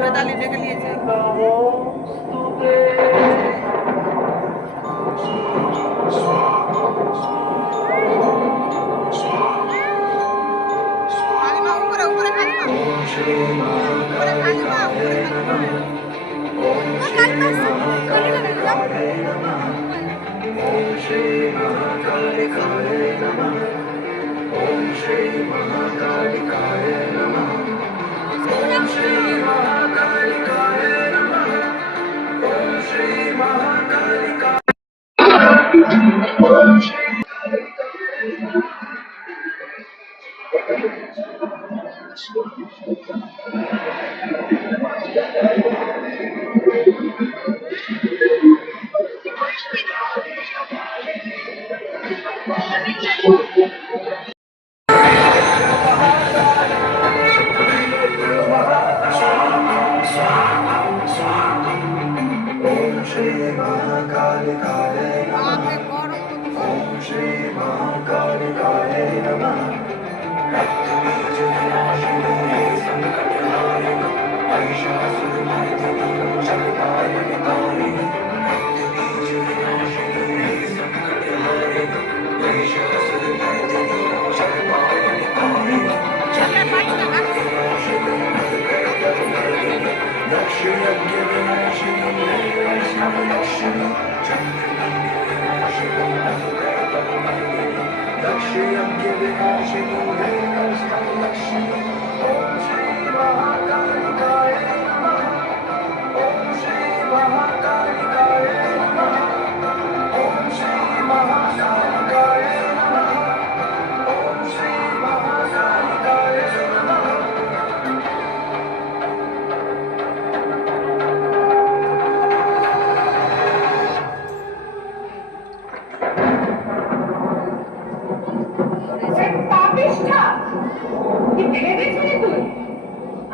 বেতালি ডেকে নিয়েছে।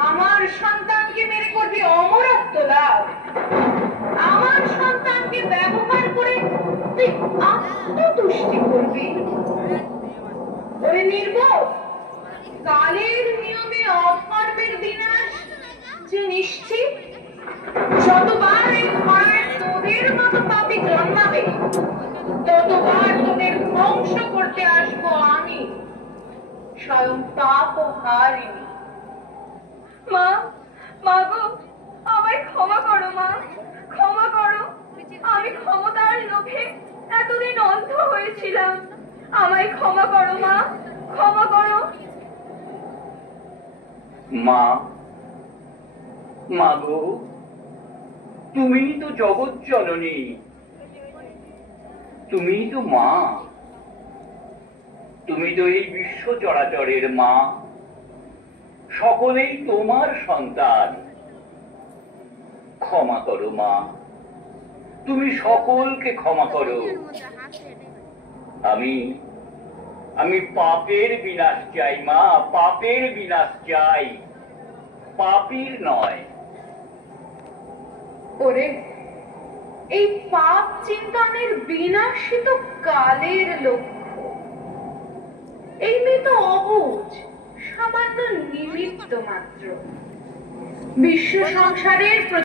আমার সন্তানকে মেরে করবি অমরত্ব লাভ, আমার সন্তানকে ব্যবহার করে তুই আত্মতুষ্টি করবি। ওরে নির্বোধ, কালের নিয়মে অধর্মের বিনাশ যে নিশ্চিত। যতবার এই মায়ের তোদের মতো পাপী জন্মাবে, ততবার তোদের ধ্বংস করতে আসবো আমি, স্বয়ং পাপ হারিনি। মা, মা গো, আমায় ক্ষমা করো মা, ক্ষমা করো। আমি ক্ষমতার লোভে এতদিন অন্ধ হয়েছিলাম, আমায় ক্ষমা করো মা, ক্ষমা করো। মা, মা গো, তুমি তো জগৎ জননী, তুমি তো মা, তুমি তো এই বিশ্ব চরাচরের মা, সকলেই তোমার সন্তান। ক্ষমা করো মা, তুমি সকলকে ক্ষমা করো। আমি পাপের বিনাশ চাই মা, পাপের বিনাশ চাই, পাপীর নয়। ওরে, এই পাপ চিন্তনের বিনাশই তো কালের লক্ষ্য। এই মেয়ে তো অবুঝ, সামান্য নিমিত্ত মাত্র। বিশ্ব সংসারের